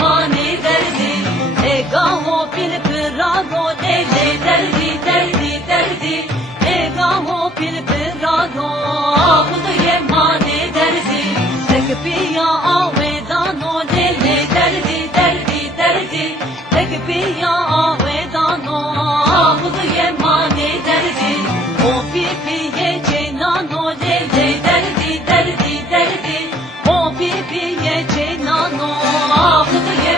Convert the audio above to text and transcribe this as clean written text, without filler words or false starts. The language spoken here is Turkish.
mani derdi gaho pil pirado dele derdi derdi derdi gaho pil pirado khud ye mani derdi tek piya avedano dele derdi derdi derdi tek piya avedano khud ye mani derdi o pipi ye chenano dele derdi derdi derdi o pipi ye chenano khud ye